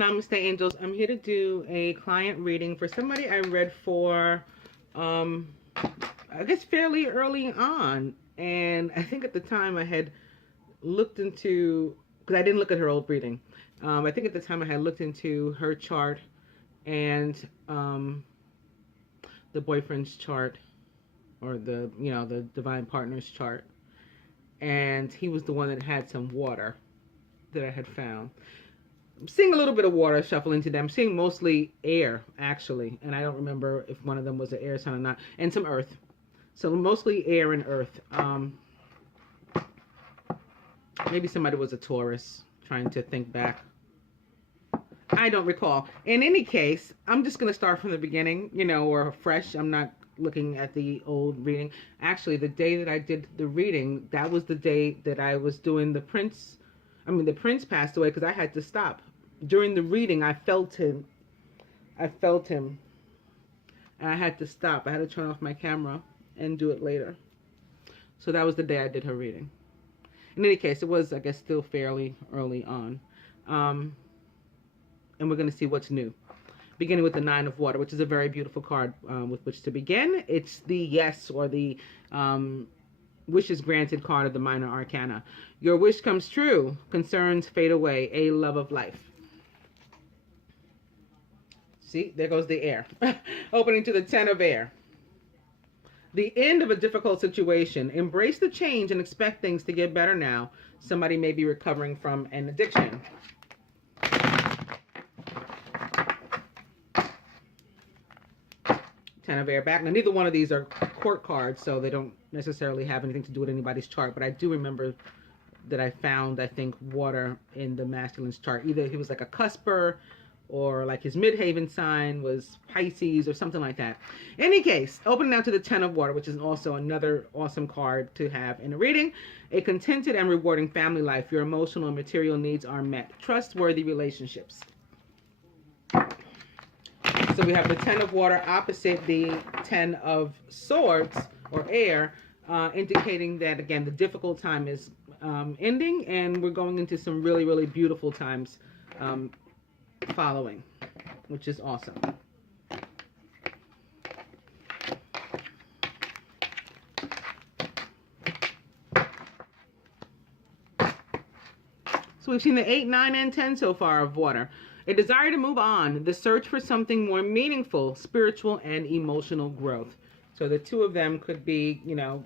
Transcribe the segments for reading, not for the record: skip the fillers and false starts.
Namaste, angels. I'm here to do a client reading for somebody I read for, I guess fairly early on. And I think at the time I had looked into, because I didn't look at her old reading. I think at the time I had looked into her chart and the boyfriend's chart, or the, you know, the divine partner's chart. And he was the one that had some water that I had found. I'm seeing a little bit of water shuffle into them. I'm seeing mostly air, actually. And I don't remember if one of them was an air sign or not. And some earth. So mostly air and earth. Maybe somebody was a Taurus, trying to think back. I don't recall. In any case, I'm just going to start from the beginning, you know, or fresh. I'm not looking at the old reading. Actually, the day that I did the reading, that was the day that I was doing the prince. I mean, the prince passed away because I had to stop. During the reading, I felt him. And I had to stop. I had to turn off my camera and do it later. So that was the day I did her reading. In any case, it was, I guess, still fairly early on. And we're going to see what's new. Beginning with the Nine of Water, which is a very beautiful card with which to begin. It's the yes, or the wishes granted card of the minor arcana. Your wish comes true. Concerns fade away. A love of life. See, there goes the air. Opening to the Ten of Air. The end of a difficult situation. Embrace the change and expect things to get better now. Somebody may be recovering from an addiction. Ten of Air back. Now, neither one of these are court cards, so they don't necessarily have anything to do with anybody's chart. But I do remember that I found, I think, water in the masculine's chart. Either he was like a cusper, or like his midhaven sign was Pisces or something like that. In any case, opening now to the Ten of Water, which is also another awesome card to have in a reading. A contented and rewarding family life. Your emotional and material needs are met. Trustworthy relationships. So we have the Ten of Water opposite the Ten of Swords, or air, indicating that, again, the difficult time is ending, and we're going into some really, really beautiful times following, which is awesome. So we've seen the 8, 9, and 10 so far of water. A desire to move on, the search for something more meaningful, spiritual, and emotional growth. So the two of them could be, you know,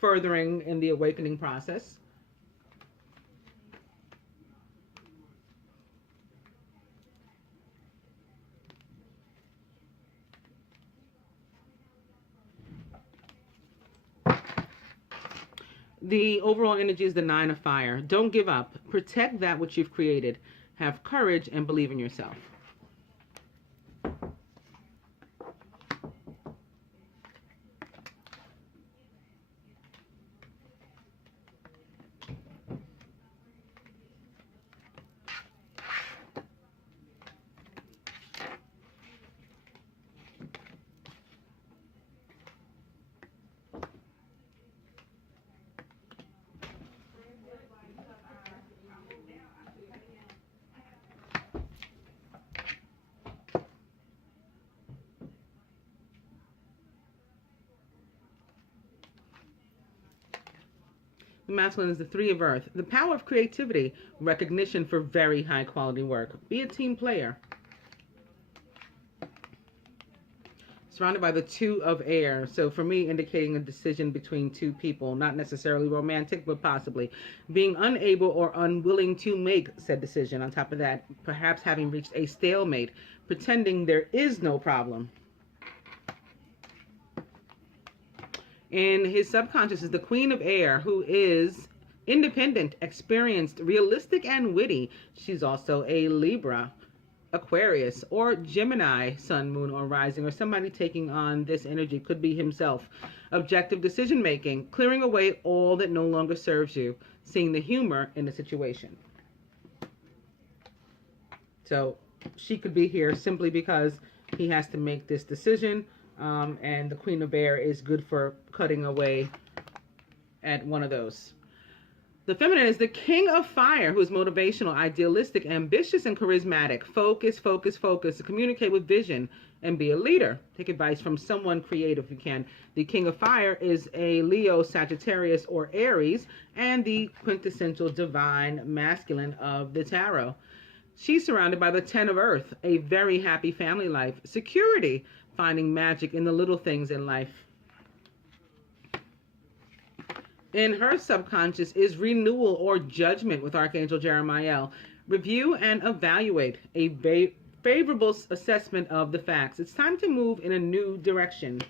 furthering in the awakening process. The overall energy is the Nine of Fire. Don't give up. Protect that which you've created. Have courage and believe in yourself. The masculine is the Three of Earth. The power of creativity, recognition for very high quality work. Be a team player. Surrounded by the Two of Air. So for me, indicating a decision between two people, not necessarily romantic, but possibly. Being unable or unwilling to make said decision. On top of that, perhaps having reached a stalemate, pretending there is no problem. And his subconscious is the Queen of Air, who is independent, experienced, realistic, and witty. She's also a Libra, Aquarius, or Gemini, Sun, Moon, or Rising, or somebody taking on this energy. Could be himself. Objective decision-making, clearing away all that no longer serves you, seeing the humor in the situation. So she could be here simply because he has to make this decision. And the Queen of Air is good for cutting away at one of those. The feminine is the king of fire, who is motivational, idealistic, ambitious, and charismatic. Focus, focus, focus. To communicate with vision and be a leader. Take advice from someone creative if you can. The king of fire is a Leo, Sagittarius, or Aries, and the quintessential divine masculine of the tarot. She's surrounded by the 10 of earth, a very happy family life. Security, finding magic in the little things in life. In her subconscious is renewal or judgment with Archangel Jeremiah. Review and evaluate, a favorable assessment of the facts. It's time to move in a new direction.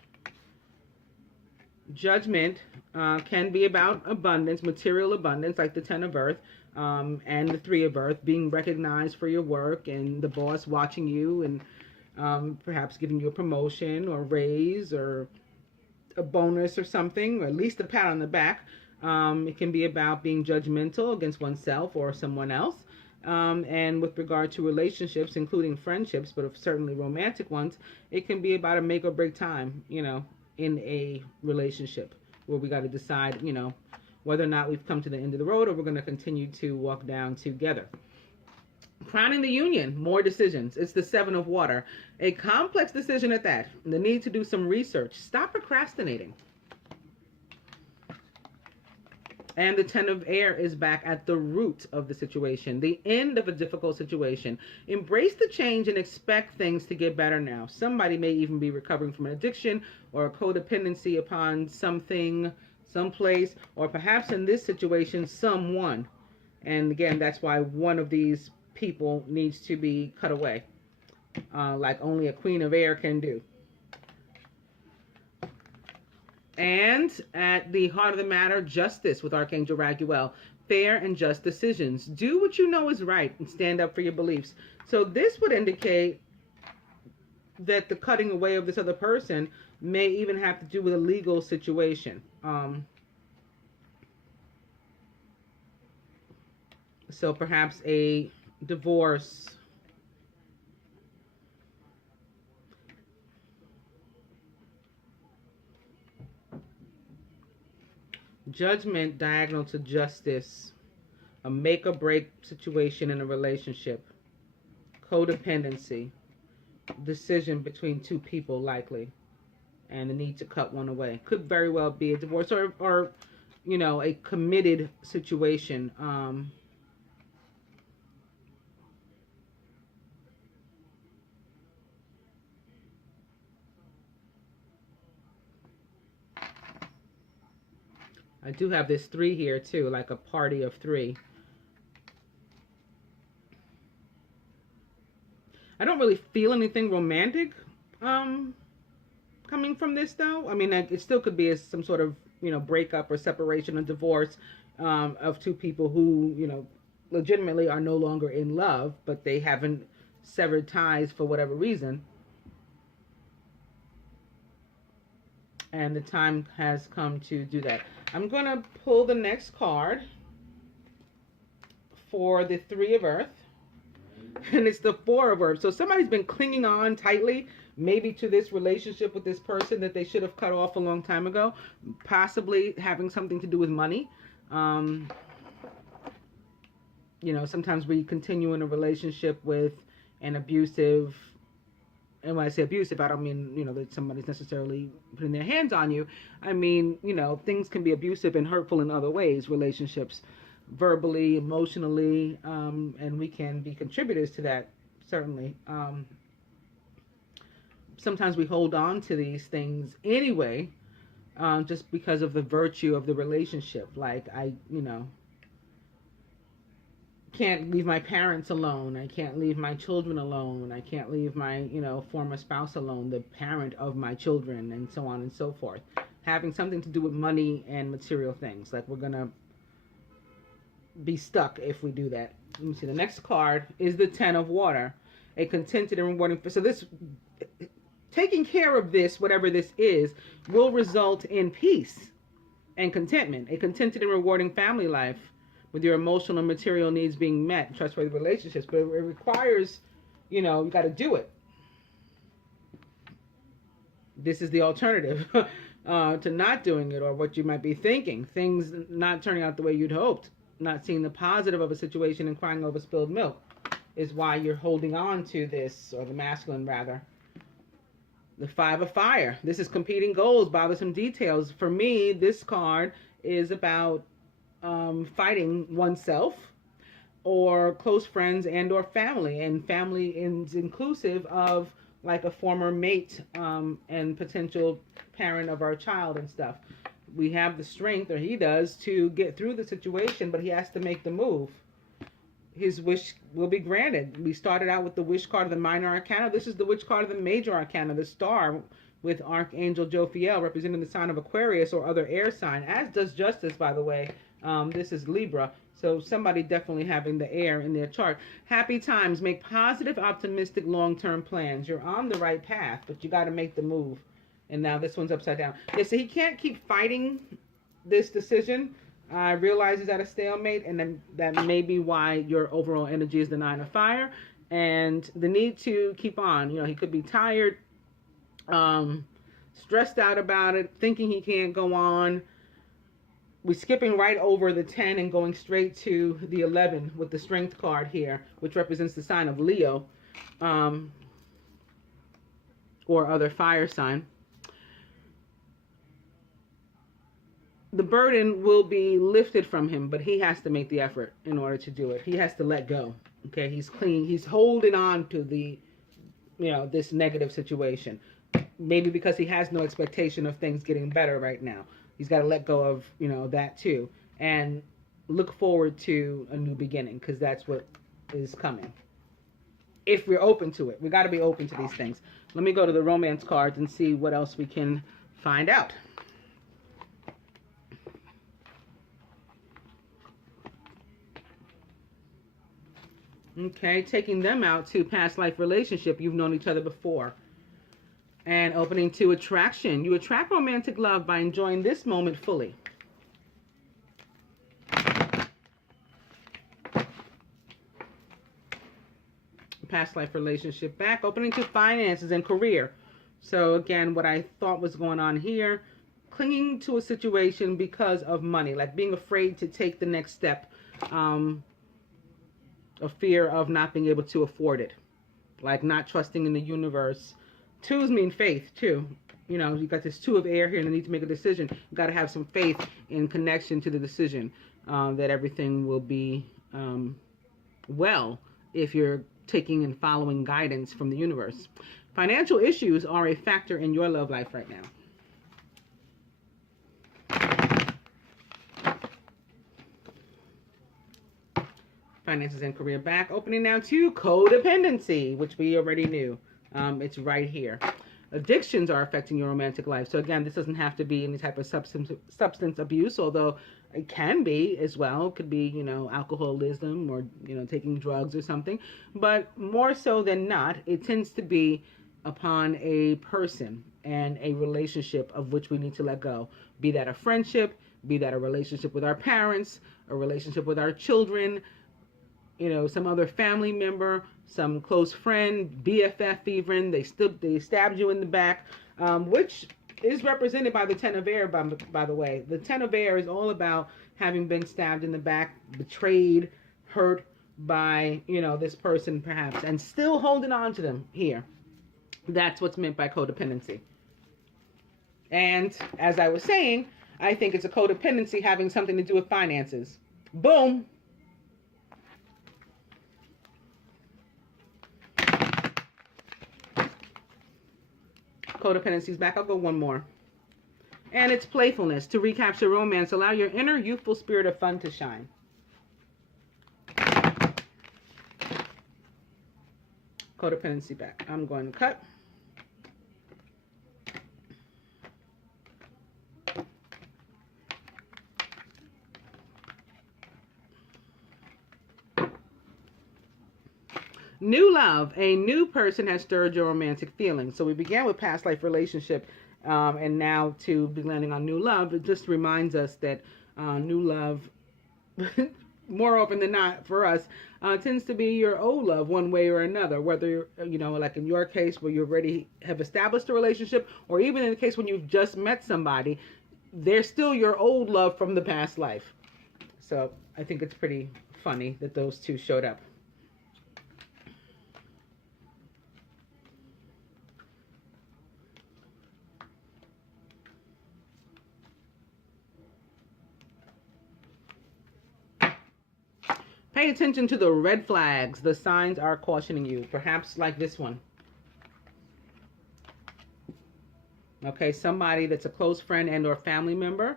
Judgment can be about abundance, material abundance, like the 10 of earth and the 3 of earth, being recognized for your work and the boss watching you and perhaps giving you a promotion or raise or a bonus or something, or at least a pat on the back. It can be about being judgmental against oneself or someone else. And with regard to relationships, including friendships, but certainly romantic ones, it can be about a make or break time, you know, in a relationship where we got to decide, you know, whether or not we've come to the end of the road or we're going to continue to walk down together. Crowning the union, more decisions. It's the 7 of water. A complex decision at that. The need to do some research. Stop procrastinating. And the 10 of air is back at the root of the situation. The end of a difficult situation. Embrace the change and expect things to get better now. Somebody may even be recovering from an addiction or a codependency upon something, someplace, or perhaps in this situation, someone. And again, that's why one of these people needs to be cut away, like only a queen of air can do. And at the heart of the matter, justice with Archangel Raguel. Fair and just decisions. Do what you know is right and stand up for your beliefs. So this would indicate that the cutting away of this other person may even have to do with a legal situation. So perhaps a divorce. Judgment diagonal to justice. A make or break situation in a relationship. Codependency. Decision between two people likely. And the need to cut one away. Could very well be a divorce or you know, a committed situation. I do have this 3 here too, like a party of 3. I don't really feel anything romantic coming from this though. I mean, it still could be some sort of, you know, breakup or separation or divorce of 2 people who, you know, legitimately are no longer in love, but they haven't severed ties for whatever reason. And the time has come to do that. I'm going to pull the next card for the 3 of earth. And it's the 4 of earth. So somebody's been clinging on tightly, maybe to this relationship with this person that they should have cut off a long time ago. Possibly having something to do with money. You know, sometimes we continue in a relationship with an abusive. And when I say abusive, I don't mean, you know, that somebody's necessarily putting their hands on you. I mean, you know, things can be abusive and hurtful in other ways, relationships, verbally, emotionally, and we can be contributors to that, certainly. Sometimes we hold on to these things anyway, just because of the virtue of the relationship. Like, you know, can't leave my parents alone. I can't leave my children alone. I can't leave my, you know, former spouse alone, the parent of my children, and so on and so forth. Having something to do with money and material things. Like, we're going to be stuck if we do that. Let me see. The next card is the 10 of water. A contented and rewarding. So this, taking care of this, whatever this is, will result in peace and contentment. A contented and rewarding family life, with your emotional and material needs being met, trustworthy relationships. But it requires, you know, you got to do it. This is the alternative to not doing it, or what you might be thinking. Things not turning out the way you'd hoped. not seeing the positive of a situation and crying over spilled milk is why you're holding on to this, or the masculine rather. The Five of Fire. This is competing goals, bothersome details. For me, this card is about fighting oneself or close friends and or family. And family is inclusive of like a former mate and potential parent of our child and stuff. We have the strength, or he does, to get through the situation, but he has to make the move. His wish will be granted. We started out with the wish card of the minor arcana. This is the wish card of the major arcana, the star, with Archangel Jophiel representing the sign of Aquarius or other air sign, as does Justice, by the way. This is Libra, so somebody definitely having the air in their chart. Happy times. Make positive, optimistic, long-term plans. You're on the right path, but you got to make the move. And now this one's upside down. Yeah, so he can't keep fighting this decision. I realize he's at a stalemate, and then that may be why your overall energy is the Nine of Fire, and the need to keep on. You know, he could be tired, stressed out about it, thinking he can't go on. We're skipping right over the 10 and going straight to the 11 with the Strength card here, which represents the sign of Leo, or other fire sign. The burden will be lifted from him, but he has to make the effort in order to do it. He has to let go. Okay, he's clean. He's holding on to the, this negative situation. Maybe because he has no expectation of things getting better right now. He's got to let go of, that too. And look forward to a new beginning, because that's what is coming. If we're open to it. We got to be open to these things. Let me go to the romance cards and see what else we can find out. Okay, taking them out to past life relationship. You've known each other before. And opening to attraction. You attract romantic love by enjoying this moment fully. Past life relationship back. Opening to finances and career. So again, what I thought was going on here, clinging to a situation because of money, like being afraid to take the next step. A fear of not being able to afford it, like not trusting in the universe. Twos mean faith too. You got this two of air here and you need to make a decision. You got to have some faith in connection to the decision, that everything will be well if you're taking and following guidance from the universe. Financial issues are a factor in your love life right now. Finances and career back. Opening now to codependency, which we already knew. It's right here. Addictions are affecting your romantic life. So again, this doesn't have to be any type of substance abuse, although it can be as well. It could be, alcoholism or, taking drugs or something. But more so than not, it tends to be upon a person and a relationship of which we need to let go. Be that a friendship, be that a relationship with our parents, a relationship with our children, some other family member, some close friend, BFF even, they stabbed you in the back, which is represented by the Ten of Air, by the way. The Ten of Air is all about having been stabbed in the back, betrayed, hurt by, this person perhaps, and still holding on to them here. That's what's meant by codependency. And as I was saying, I think it's a codependency having something to do with finances. Boom. Codependency's back. I'll go one more. And it's playfulness. To recapture romance, allow your inner youthful spirit of fun to shine. Codependency back. I'm going to cut. New love. A new person has stirred your romantic feelings. So we began with past life relationship, and now to be landing on new love. It just reminds us that new love, more often than not for us, tends to be your old love one way or another. Whether, like in your case where you already have established a relationship, or even in the case when you've just met somebody, they're still your old love from the past life. So I think it's pretty funny that those two showed up. Pay attention to the red flags. The signs are cautioning you, perhaps like this one. Okay, somebody that's a close friend and or family member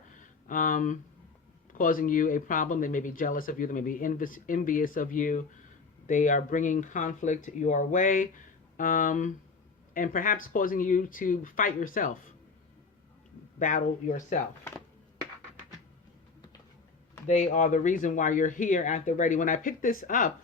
causing you a problem. They may be jealous of you. They may be envious of you. They are bringing conflict your way and perhaps causing you to fight yourself, battle yourself. They are the reason why you're here at the ready. When I picked this up,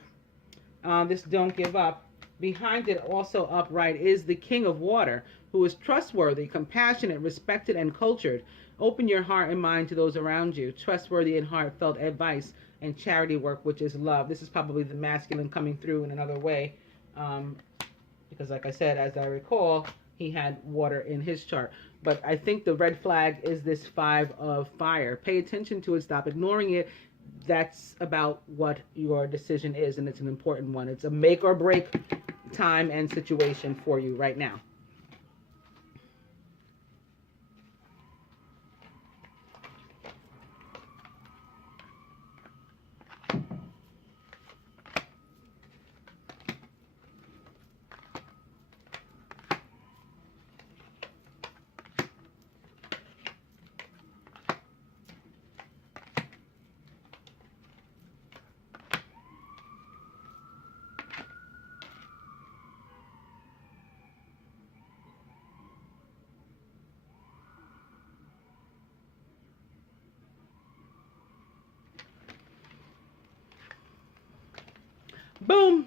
this don't give up, behind it also upright is the King of Water, who is trustworthy, compassionate, respected, and cultured. Open your heart and mind to those around you. Trustworthy and heartfelt advice and charity work, which is love. This is probably the masculine coming through in another way. Because like I said, as I recall, he had water in his chart. But I think the red flag is this 5 of fire. Pay attention to it. Stop ignoring it. That's about what your decision is, and it's an important one. It's a make or break time and situation for you right now. Boom.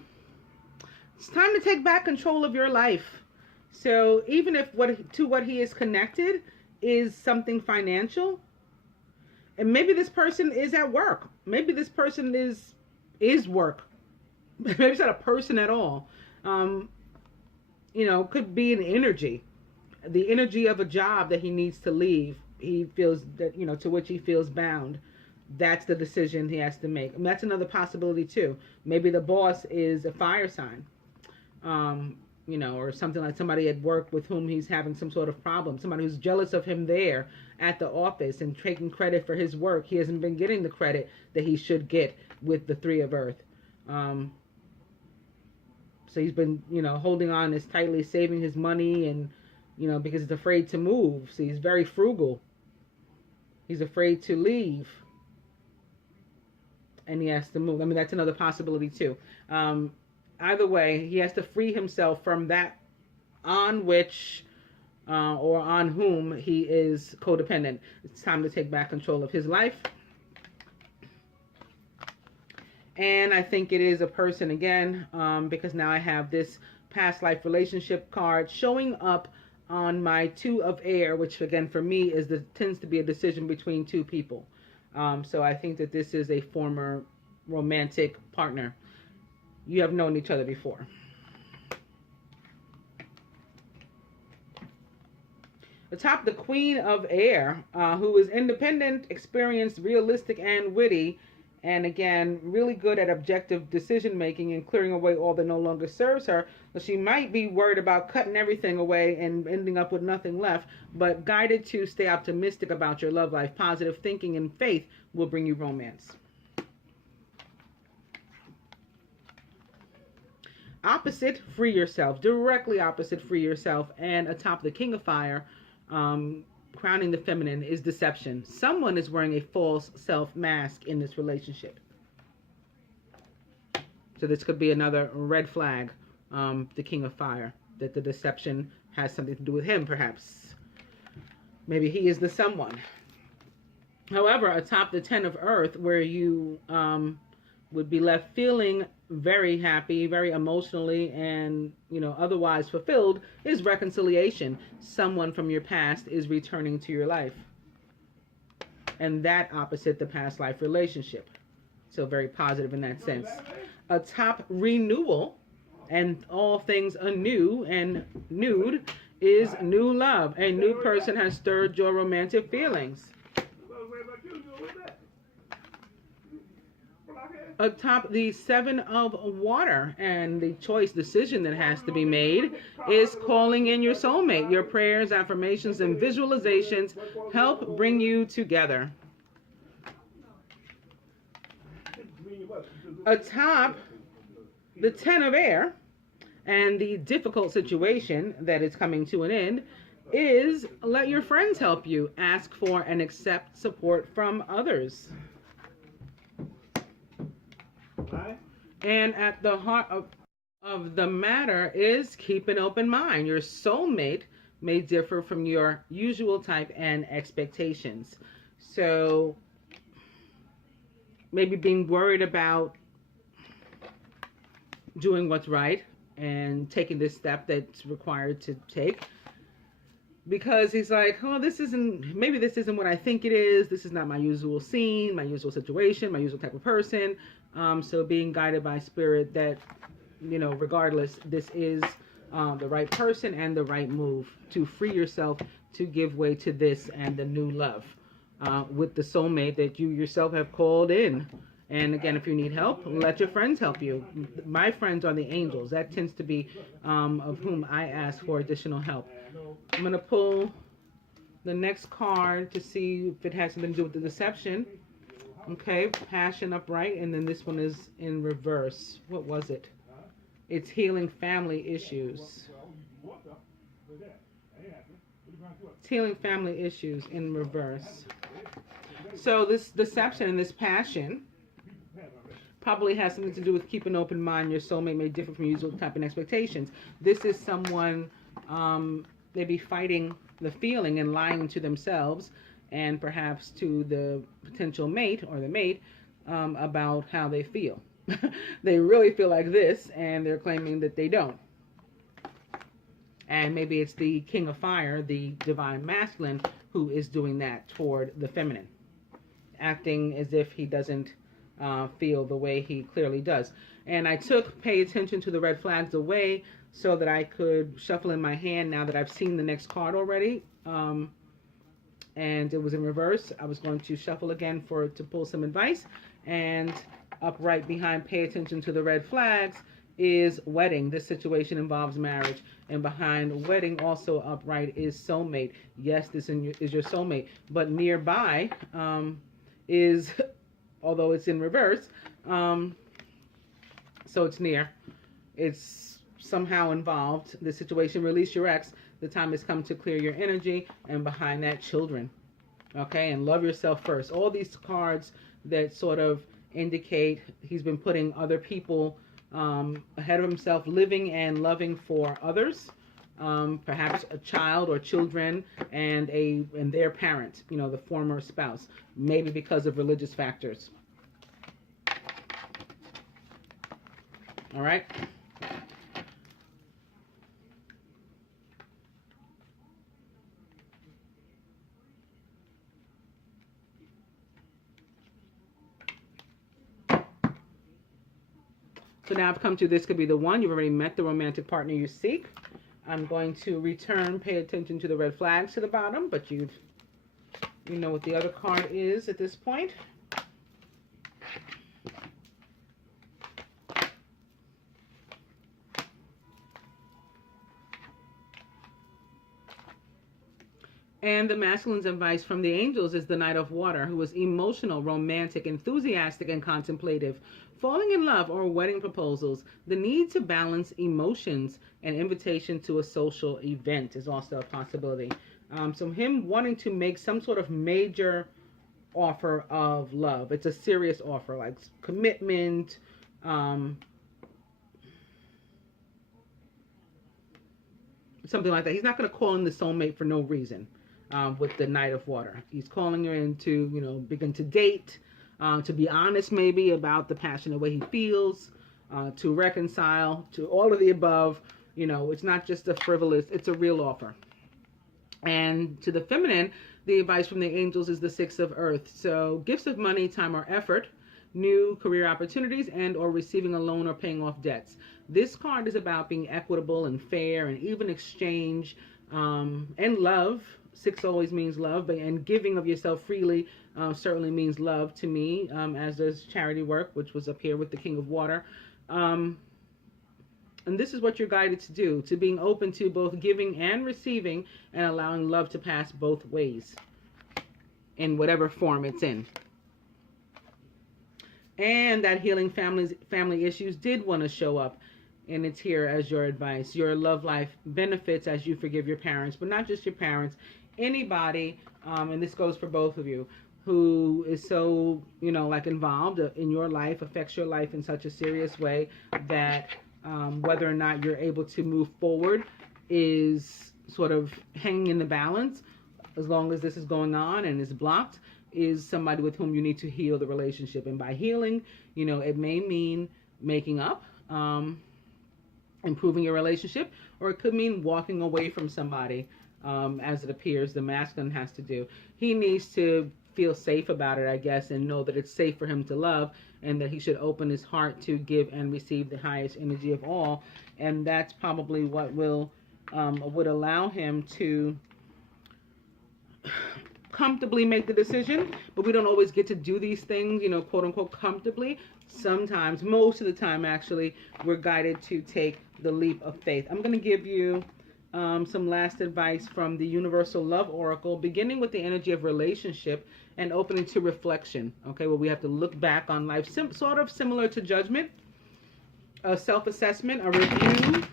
It's time to take back control of your life. So even if what he is connected is something financial, and maybe this person is at work. Maybe this person is work. Maybe it's not a person at all. Could be an energy. The energy of a job that he needs to leave. He feels that, to which he feels bound. That's the decision he has to make. And that's another possibility too. Maybe the boss is a fire sign, or something like somebody at work with whom he's having some sort of problem. Somebody who's jealous of him there at the office and taking credit for his work. He hasn't been getting the credit that he should get with the 3 of Earth. So he's been, holding on as tightly, saving his money and, because he's afraid to move. So he's very frugal. He's afraid to leave. And he has to move. I mean, that's another possibility too. Either way, he has to free himself from that on which or on whom he is codependent. It's time to take back control of his life. And I think it is a person again, because now I have this past life relationship card showing up on my 2 of air, which again for me tends to be a decision between 2 people. So I think that this is a former romantic partner. You have known each other before. Atop the Queen of Air, who is independent, experienced, realistic, and witty. And again, really good at objective decision making and clearing away all that no longer serves her. But she might be worried about cutting everything away and ending up with nothing left. But guided to stay optimistic about your love life. Positive thinking and faith will bring you romance. Opposite, free yourself. Directly opposite, free yourself. And atop the King of Fire, crowning the feminine, is deception. Someone is wearing a false self mask in this relationship. So this could be another red flag, the King of Fire, that the deception has something to do with him, perhaps. Maybe he is the someone. However, atop the 10 of Earth, where you would be left feeling very happy, very emotionally, and otherwise fulfilled, is reconciliation. Someone from your past is returning to your life, and that opposite the past life relationship. So very positive in that sense. Atop renewal and all things anew and nude is new love. A new person has stirred your romantic feelings. Atop the Seven of Water, and the choice decision that has to be made is calling in your soulmate. Your prayers, affirmations, and visualizations help bring you together. Atop the Ten of Air, and the difficult situation that is coming to an end, is let your friends help you. Ask for and accept support from others. And at the heart of the matter is keep an open mind. Your soulmate may differ from your usual type and expectations. So maybe being worried about doing what's right and taking this step that's required to take, because he's like, oh, maybe this isn't what I think it is. This is not my usual scene, my usual situation, my usual type of person. So being guided by spirit that, regardless, this is the right person and the right move to free yourself to give way to this and the new love with the soulmate that you yourself have called in. And again, if you need help, let your friends help you. My friends are the angels. That tends to be of whom I ask for additional help. I'm going to pull the next card to see if it has something to do with the deception. Okay, passion upright, and then this one is in reverse. What was it? It's healing family issues. It's healing family issues in reverse. So this deception and this passion probably has something to do with keeping an open mind. Your soulmate may differ from usual type and expectations. This is someone maybe fighting the feeling and lying to themselves and perhaps to the potential mate or the mate about how they feel. They really feel like this, and they're claiming that they don't. And maybe it's the King of Fire, the divine masculine, who is doing that toward the feminine, acting as if he doesn't feel the way he clearly does. And I took pay attention to the red flags away so that I could shuffle in my hand now that I've seen the next card already. And it was in reverse. I was going to shuffle again to pull some advice. And upright behind pay attention to the red flags is wedding. This situation involves marriage. And behind wedding, also upright, is soulmate. Yes, this is your soulmate. But nearby is, although it's in reverse, so it's near. It's somehow involved. The situation, release your ex. The time has come to clear your energy. And behind that, children. Okay, and love yourself first. All these cards that sort of indicate he's been putting other people ahead of himself, living and loving for others, perhaps a child or children and their parent, the former spouse, maybe because of religious factors. All right. So now I've come to this could be the one. You've already met the romantic partner you seek. I'm going to return, pay attention to the red flags to the bottom, but you know what the other card is at this point. And the masculine's advice from the angels is the Knight of Water, who is emotional, romantic, enthusiastic, and contemplative. Falling in love or wedding proposals, the need to balance emotions, and invitation to a social event is also a possibility. So him wanting to make some sort of major offer of love. It's a serious offer, like commitment, something like that. He's not going to call in the soulmate for no reason with the Knight of Water. He's calling her in to, begin to date, to be honest maybe about the passionate way he feels, to reconcile, to all of the above. It's not just a frivolous, it's a real offer. And to the feminine, the advice from the angels is the Six of Earth. So gifts of money, time, or effort, new career opportunities, and or receiving a loan or paying off debts. This card is about being equitable and fair and even exchange and love 6 always means love, but and giving of yourself freely certainly means love to me, as does charity work, which was up here with the King of Water. And this is what you're guided to do, to being open to both giving and receiving, and allowing love to pass both ways in whatever form it's in. And that healing family issues did want to show up, and it's here as your advice. Your love life benefits as you forgive your parents, but not just your parents, anybody, and this goes for both of you, who is so, like involved in your life, affects your life in such a serious way that whether or not you're able to move forward is sort of hanging in the balance. As long as this is going on and is blocked, is somebody with whom you need to heal the relationship. And by healing, it may mean making up, improving your relationship, or it could mean walking away from somebody, as it appears the masculine has to do. He needs to feel safe about it, I guess, and know that it's safe for him to love, and that he should open his heart to give and receive the highest energy of all. And that's probably what would allow him to comfortably make the decision. But we don't always get to do these things, quote unquote, comfortably. Sometimes, most of the time actually, we're guided to take the leap of faith. I'm going to give you some last advice from the Universal Love Oracle, beginning with the energy of relationship and opening to reflection. Okay, well, we have to look back on life, sort of similar to judgment, a self-assessment, a review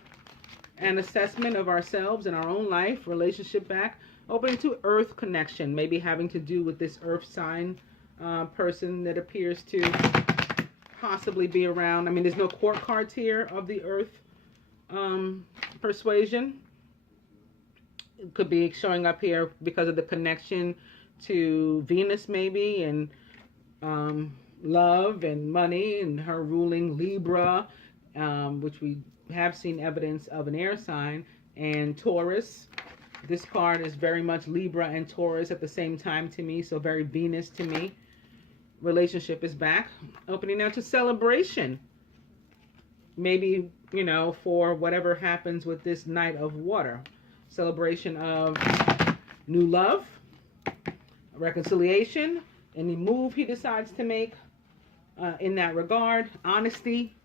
and assessment of ourselves and our own life, relationship back, opening to earth connection, maybe having to do with this earth sign person that appears to possibly be around. I mean, there's no court cards here of the earth persuasion. It could be showing up here because of the connection to Venus, maybe, and love and money, and her ruling Libra, which we have seen evidence of an air sign, and Taurus. This card is very much Libra and Taurus at the same time to me, so very Venus to me. Relationship is back. Opening now to celebration. Maybe, for whatever happens with this Knight of Water. Celebration of new love, reconciliation, any move he decides to make in that regard. Honesty,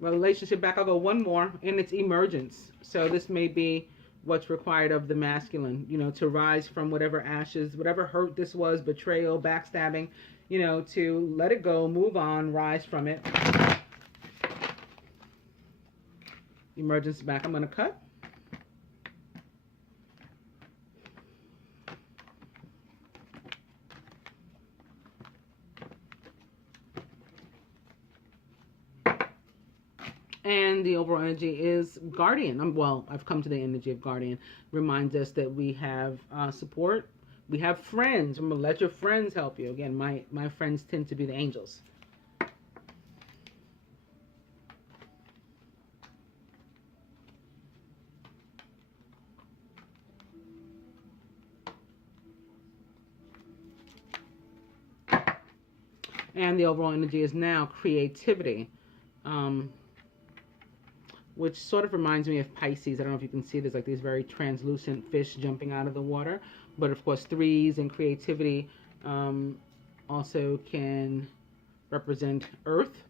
relationship back. I'll go one more, and it's emergence. So this may be what's required of the masculine, to rise from whatever ashes, whatever hurt this was, betrayal, backstabbing, to let it go, move on, rise from it. Emergence back. I'm going to cut. And the overall energy is guardian. I've come to the energy of guardian. Reminds us that we have support. We have friends. Remember, let your friends help you. Again, my friends tend to be the angels. And the overall energy is now creativity. Which sort of reminds me of Pisces. I don't know if you can see, there's like these very translucent fish jumping out of the water. But of course, threes and creativity also can represent earth,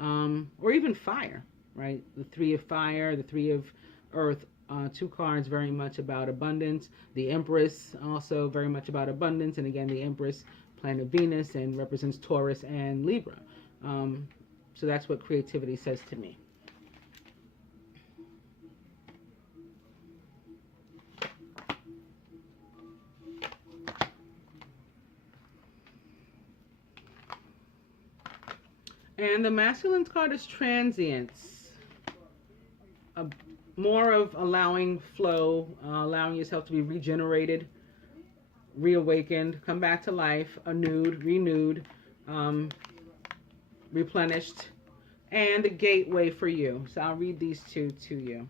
or even fire, right? The 3 of fire, the 3 of earth, 2 cards very much about abundance. The Empress, also very much about abundance. And again, the Empress, planet Venus, and represents Taurus and Libra. So that's what creativity says to me. And the masculine card is transience. More of allowing flow, allowing yourself to be regenerated, reawakened, come back to life, renewed, replenished, and the gateway for you. So I'll read these two to you.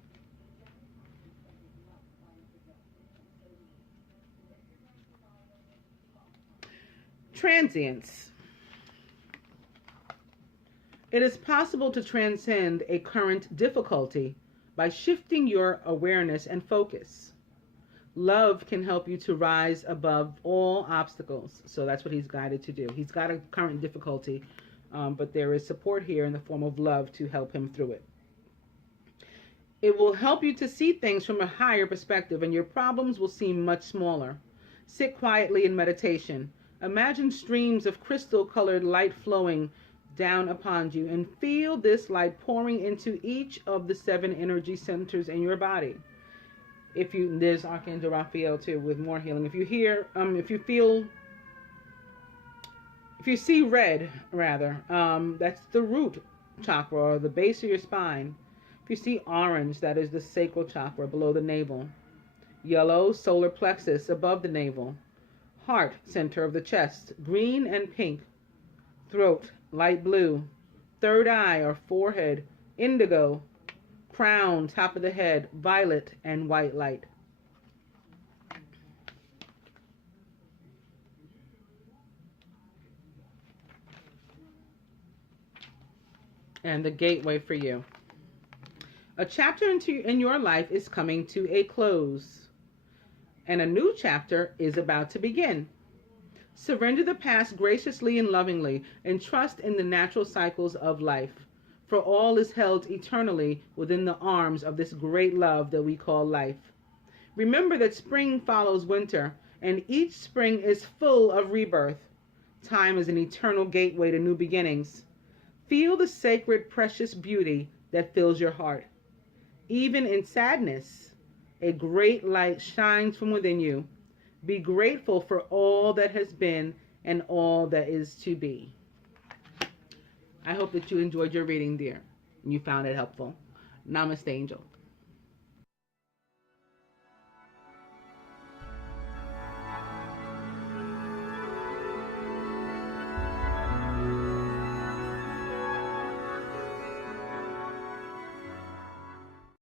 Transience. It is possible to transcend a current difficulty by shifting your awareness and focus. Love can help you to rise above all obstacles. So that's what he's guided to do. He's got a current difficulty, but there is support here in the form of love to help him through it. It will help you to see things from a higher perspective, and your problems will seem much smaller. Sit quietly in meditation. Imagine streams of crystal-colored light flowing down upon you, and feel this light pouring into each of the 7 energy centers in your body. There's Archangel Raphael too with more healing. If you see red, rather, that's the root chakra or the base of your spine. If you see orange, that is the sacral chakra below the navel. Yellow, solar plexus above the navel. Heart, center of the chest. Green and pink. Throat, light blue. Third eye or forehead, indigo. Crown, top of the head, violet and white light. And the gateway for you. A chapter in your life is coming to a close, and a new chapter is about to begin. Surrender the past graciously and lovingly, and trust in the natural cycles of life. For all is held eternally within the arms of this great love that we call life. Remember that spring follows winter, and each spring is full of rebirth. Time is an eternal gateway to new beginnings. Feel the sacred, precious beauty that fills your heart. Even in sadness, a great light shines from within you. Be grateful for all that has been and all that is to be. I hope that you enjoyed your reading, dear, and you found it helpful. Namaste, Angel.